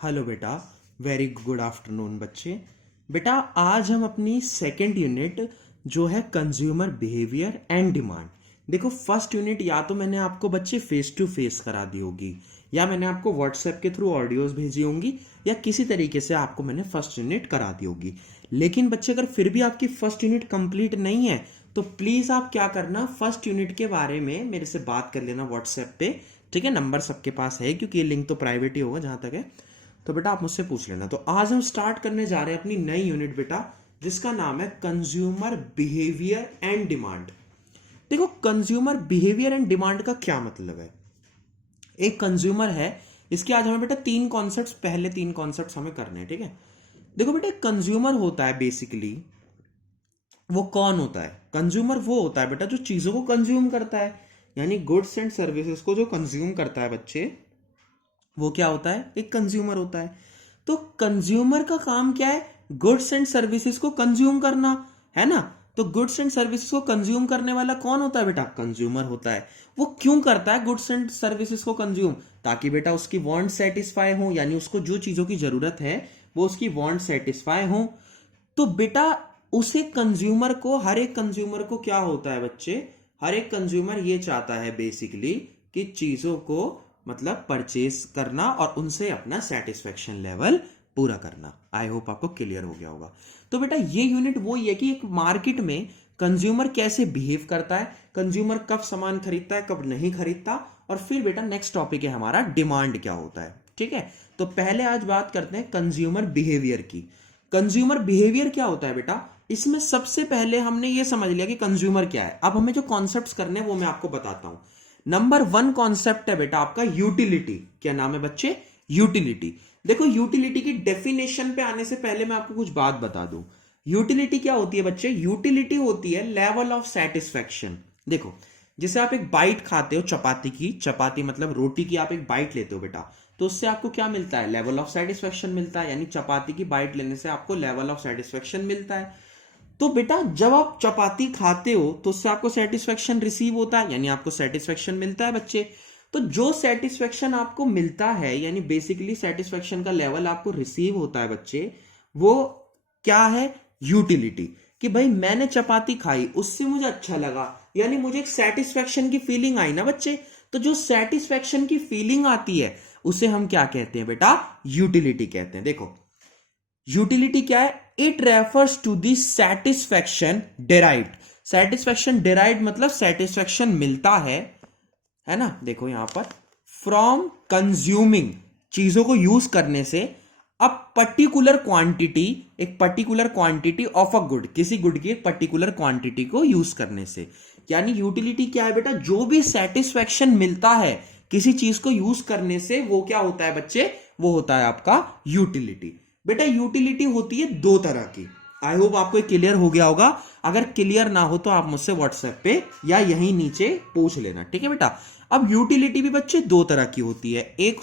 Hello बेटा। Very good afternoon बच्चे। बेटा आज हम अपनी सेकंड यूनिट जो है कंज्यूमर बिहेवियर एंड डिमांड। देखो फर्स्ट यूनिट या तो मैंने आपको बच्चे फेस टू फेस करा दी होगी या मैंने आपको व्हाट्सएप के थ्रू ऑडियोज भेजी होंगी या किसी तरीके से आपको मैंने फर्स्ट यूनिट करा दी होगी। लेकिन बच्चे अगर फिर भी आपकी फर्स्ट यूनिट कंप्लीट नहीं है तो प्लीज आप क्या करना, फर्स्ट यूनिट के बारे में मेरे से बात कर लेना व्हाट्सएप पे। ठीक है, नंबर सबके पास है क्योंकि ये लिंक तो प्राइवेट ही होगा जहां तक है। तो बेटा आप मुझसे पूछ लेना। तो आज हम स्टार्ट करने जा रहे हैं अपनी नई यूनिट बेटा, जिसका नाम है कंज्यूमर बिहेवियर एंड डिमांड। देखो कंज्यूमर बिहेवियर एंड डिमांड का क्या मतलब है। एक कंज्यूमर है, इसके आज हमें बेटा पहले तीन कॉन्सेप्ट्स हमें करने हैं। ठीक है, देखो बेटा कंज्यूमर होता है बेसिकली, वो कौन होता है? कंज्यूमर वो होता है बेटा जो चीजों को कंज्यूम करता है, यानी गुड्स एंड सर्विसेज को जो कंज्यूम करता है बच्चे, वो क्या होता है? एक कंज्यूमर होता है। तो कंज्यूमर का काम क्या है? गुड्स एंड सर्विसेज को कंज्यूम करना, है ना। तो गुड्स एंड सर्विसेज को कंज्यूम करने वाला कौन होता है बेटा? कंज्यूमर होता है। वो क्यों करता है गुड्स एंड सर्विसेज को कंज्यूम? ताकि बेटा उसकी वांट सेटिस्फाई हो, यानी उसको जो चीजों की जरूरत है वो उसकी वांट सेटिस्फाई हो। तो बेटा उसे कंज्यूमर को, हर एक कंज्यूमर को क्या होता है बच्चे, हर एक कंज्यूमर ये चाहता है बेसिकली कि चीजों को मतलब परचेज करना और उनसे अपना सेटिस्फेक्शन लेवल पूरा करना। आई होप आपको क्लियर हो गया होगा। तो बेटा ये यूनिट वो ही है कि एक मार्केट में कंज्यूमर कैसे बिहेव करता है, कंज्यूमर कब सामान खरीदता है कब नहीं खरीदता, और फिर बेटा नेक्स्ट टॉपिक है हमारा डिमांड क्या होता है। ठीक है, तो पहले आज बात करते हैं कंज्यूमर बिहेवियर की। कंज्यूमर बिहेवियर क्या होता है बेटा? इसमें सबसे पहले हमने ये समझ लिया कि कंज्यूमर क्या है। अब हमें जो कॉन्सेप्ट्स करने हैं वो मैं आपको बताता हूं। नंबर वन कॉन्सेप्ट है बेटा आपका यूटिलिटी। क्या नाम है बच्चे? यूटिलिटी। देखो यूटिलिटी की डेफिनेशन पे आने से पहले मैं आपको कुछ बात बता दूं। यूटिलिटी क्या होती है बच्चे? यूटिलिटी होती है लेवल ऑफ सेटिस्फेक्शन। देखो जैसे आप एक बाइट खाते हो चपाती की, चपाती मतलब रोटी की, आप एक बाइट लेते हो बेटा, तो उससे आपको क्या मिलता है? लेवल ऑफ सेटिस्फेक्शन मिलता है। यानी चपाती की बाइट लेने से आपको लेवल ऑफ सेटिस्फेक्शन मिलता है। तो बेटा जब आप चपाती खाते हो तो उससे आपको सेटिस्फेक्शन रिसीव होता है, यानी आपको सेटिस्फेक्शन मिलता है बच्चे। तो जो सेटिस्फेक्शन आपको मिलता है, यानी बेसिकली सेटिस्फेक्शन का लेवल आपको रिसीव होता है बच्चे, वो क्या है? यूटिलिटी। कि भाई मैंने चपाती खाई, उससे मुझे अच्छा लगा, यानी मुझे एक सेटिस्फेक्शन की फीलिंग आई ना बच्चे। तो जो सेटिस्फेक्शन की फीलिंग आती है उसे हम क्या कहते हैं बेटा? यूटिलिटी कहते हैं। देखो यूटिलिटी क्या है? It refers to the satisfaction derived. Satisfaction derived मतलब सेटिस्फेक्शन मिलता है ना। देखो यहां पर फ्रॉम कंज्यूमिंग, चीजों को यूज करने से, अ पर्टिकुलर क्वांटिटी, एक particular quantity of a good, किसी गुड की एक पर्टिकुलर क्वांटिटी को यूज करने से। यानी यूटिलिटी क्या है बेटा? जो भी सेटिस्फेक्शन मिलता है किसी चीज को यूज करने से, वो क्या होता है बच्चे? वो होता है आपका यूटिलिटी। बेटा यूटिलिटी होती है दो तरह की। आई होप आपको क्लियर हो गया होगा। अगर क्लियर ना हो तो आप मुझसे व्हाट्सएप पे या यहीं नीचे पूछ लेना। ठीक है बेटा। अब यूटिलिटी भी बच्चे दो तरह की होती है। एक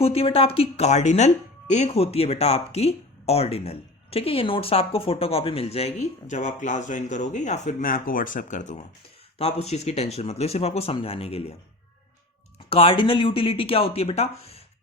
होती है बेटा आपकी कार्डिनल, एक होती है बेटा आपकी ऑर्डिनल। ठीक है, ये नोट्स आपको फोटोकॉपी मिल जाएगी जब आप क्लास ज्वाइन करोगे, या फिर मैं आपको व्हाट्सएप कर दूंगा। तो आप उस चीज की टेंशन मत लो, सिर्फ आपको समझाने के लिए। कार्डिनल यूटिलिटी क्या होती है बेटा?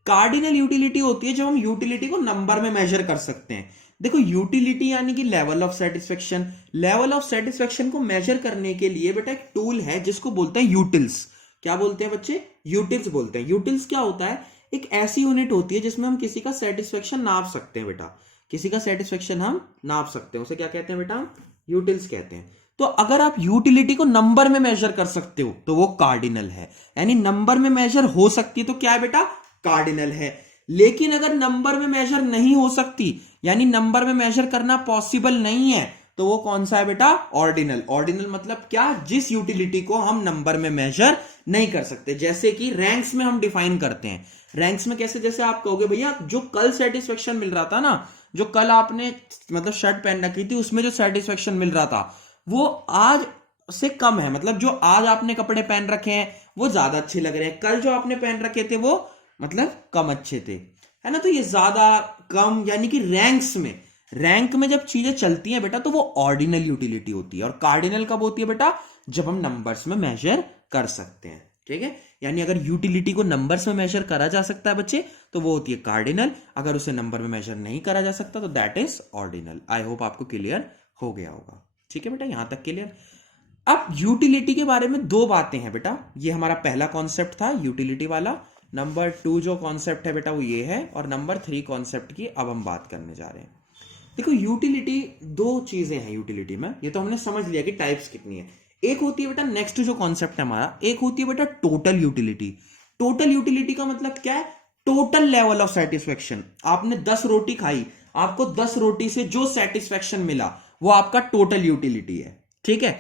कार्डिनल यूटिलिटी होती है जब हम यूटिलिटी को नंबर में मेजर कर सकते हैं। देखो यूटिलिटी यानी कि level of satisfaction. Level of satisfaction को मेजर करने के लिए बेटा एक टूल है जिसको बोलते हैं यूटिल्स। क्या बोलते हैं बच्चे? यूटिल्स बोलते हैं। यूटिल्स क्या होता है? एक ऐसी यूनिट होती है जिसमें हम किसी का सेटिस्फेक्शन नाप सकते हैं बेटा। किसी का सेटिस्फेक्शन हम नाप सकते हैं, उसे क्या कहते हैं बेटा? यूटिल्स कहते हैं। तो अगर आप यूटिलिटी को नंबर में मेजर कर सकते हो तो वो कार्डिनल है, यानी नंबर में मेजर हो सकती है तो क्या है बेटा? कार्डिनल है। लेकिन अगर नंबर में मेजर नहीं हो सकती, यानी नंबर में मेजर करना पॉसिबल नहीं है, तो वो कौन सा है बेटा? ऑर्डिनल। ऑर्डिनल मतलब क्या? जिस यूटिलिटी को हम नंबर में मेजर नहीं कर सकते। जैसे कि रैंक्स में हम डिफाइन करते हैं। रैंक्स में कैसे? जैसे आप कहोगे भैया जो कल सेटिस्फेक्शन मिल रहा था ना, जो कल आपने मतलब शर्ट पहन रखी थी उसमें जो सेटिस्फेक्शन मिल रहा था वो आज से कम है। मतलब जो आज आपने कपड़े पहन रखे हैं वो ज्यादा अच्छे लग रहे हैं, कल जो आपने पहन रखे थे वो मतलब कम अच्छे थे, है ना। तो ये ज्यादा कम यानी कि रैंक में जब चीजें चलती हैं बेटा तो वो ऑर्डिनल यूटिलिटी होती है। और कार्डिनल कब होती है बेटा? जब हम नंबर्स में मेजर कर सकते हैं। ठीक है, यानी अगर यूटिलिटी को नंबर्स में मेजर करा जा सकता है बच्चे तो वो होती है कार्डिनल, अगर उसे नंबर में मेजर नहीं करा जा सकता तो that is ordinal. I hope आपको क्लियर हो गया होगा। ठीक है बेटा, यहां तक क्लियर। अब यूटिलिटी के बारे में दो बातें हैं बेटा, ये हमारा पहला कॉन्सेप्ट था यूटिलिटी वाला। नंबर 2 जो कॉन्सेप्ट है बेटा वो ये है, और नंबर 3 कॉन्सेप्ट की अब हम बात करने जा रहे हैं। देखो यूटिलिटी, दो चीजें हैं यूटिलिटी में, ये तो हमने समझ लिया कि टाइप्स कितनी है। एक होती है बेटा नेक्स्ट जो कॉन्सेप्ट है हमारा, एक होती है बेटा टोटल यूटिलिटी। टोटल यूटिलिटी का मतलब क्या है? Total level of satisfaction. आपने 10 रोटी खाई, आपको 10 रोटी से जो सेटिस्फेक्शन मिला वो आपका टोटल यूटिलिटी है। ठीक है।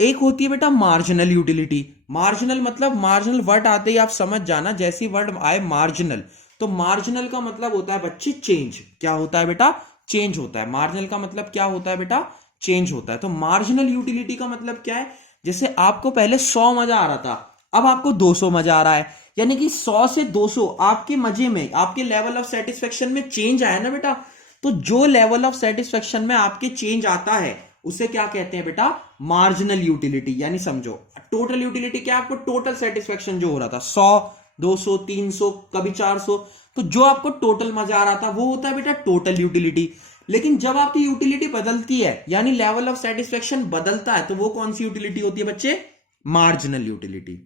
एक होती है बेटा मार्जिनल यूटिलिटी। मार्जिनल मतलब, मार्जिनल वर्ड आते ही आप समझ जाना, जैसी वर्ड आए मार्जिनल, तो मार्जिनल का मतलब होता है बच्चे चेंज। क्या होता है बेटा? चेंज होता है। मार्जिनल का मतलब क्या होता है बेटा? चेंज होता है। तो मार्जिनल यूटिलिटी का मतलब क्या है? जैसे आपको पहले 100 मजा आ रहा था, अब आपको 200 मजा आ रहा है, यानी कि 100 से 200 आपके मजे में, आपके लेवल ऑफ सेटिस्फेक्शन में चेंज आया ना बेटा। तो जो लेवल ऑफ सेटिस्फेक्शन में आपके चेंज आता है उसे क्या कहते हैं बेटा? Marginal utility. यानी समझो टोटल यूटिलिटी क्या है? आपको टोटल सेटिस्फेक्शन जो हो रहा था 100, 200, 300, कभी 400, तो जो आपको टोटल मजा आ रहा था वो होता है बेटा टोटल यूटिलिटी। लेकिन जब आपकी यूटिलिटी बदलती है, यानी लेवल ऑफ सेटिस्फेक्शन बदलता है, तो वो कौन सी यूटिलिटी होती है बच्चे? Marginal utility.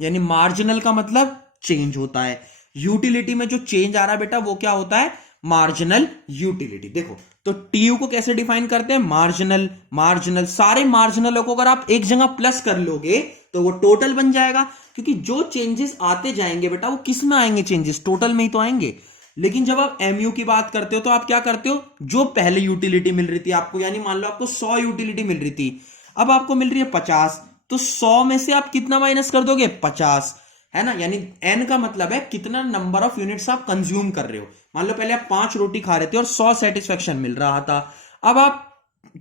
यानी मार्जिनल का मतलब चेंज होता है, यूटिलिटी में जो चेंज आ रहा है बेटा वो क्या होता है? Marginal utility. देखो तो टीयू को कैसे डिफाइन करते हैं? मार्जिनल, मार्जिनल, सारे मार्जिनलों को अगर आप एक जगह प्लस कर लोगे तो वो टोटल बन जाएगा, क्योंकि जो चेंजेस आते जाएंगे बेटा वो किस में आएंगे? चेंजेस टोटल में ही तो आएंगे। लेकिन जब आप एमयू की बात करते हो तो आप क्या करते हो? जो पहले यूटिलिटी मिल रही थी आपको, यानी मान लो आपको 100 यूटिलिटी मिल रही थी, अब आपको मिल रही है 50, तो 100 में से आप कितना माइनस कर दोगे? 50, है ना। यानी एन का मतलब है कितना नंबर ऑफ यूनिट्स आप कंज्यूम कर रहे हो। मान लो पहले आप 5 रोटी खा रहे थे और 100 सेटिस्फेक्शन मिल रहा था, अब आप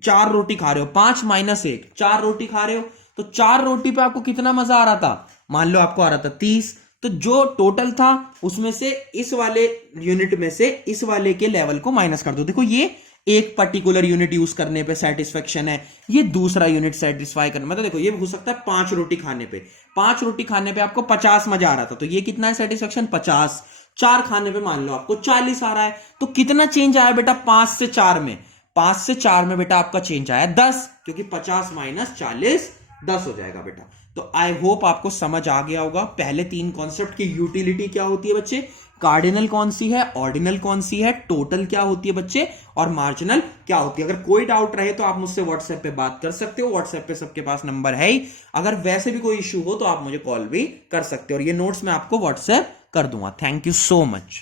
4 रोटी खा रहे हो, 5 माइनस 1, 4 रोटी खा रहे हो, तो 4 रोटी पे आपको कितना मजा आ रहा था? मान लो आपको आ रहा था 30, तो जो टोटल था उसमें से इस वाले यूनिट में से इस वाले के लेवल को माइनस कर दो। देखो ये एक पर्टिकुलर यूनिट यूज करने पे सेटिस्फेक्शन है, ये दूसरा यूनिट सेटिस्फाई करने, मतलब देखो ये हो सकता है 5 रोटी खाने पे, 5 रोटी खाने पे आपको 50 मजा आ रहा था, तो ये कितना है सेटिस्फेक्शन? 50। 4 खाने पे मान लो आपको 40 आ रहा है, तो कितना चेंज आया बेटा 5 से 4 में? 5 से 4 में बेटा आपका चेंज आया 10, क्योंकि 50 माइनस 40 10 हो जाएगा बेटा। तो आई होप आपको समझ आ गया होगा पहले 3 कॉन्सेप्ट की यूटिलिटी क्या होती है बच्चे, कार्डिनल कौन सी है, ऑर्डिनल कौन सी है, टोटल क्या होती है बच्चे, और मार्जिनल क्या होती है। अगर कोई डाउट रहे तो आप मुझसे व्हाट्सएप पे बात कर सकते हो, व्हाट्सएप पे सबके पास नंबर है ही। अगर वैसे भी कोई इश्यू हो तो आप मुझे कॉल भी कर सकते हो, और ये नोट्स मैं आपको व्हाट्सएप कर दूंगा। Thank you so much.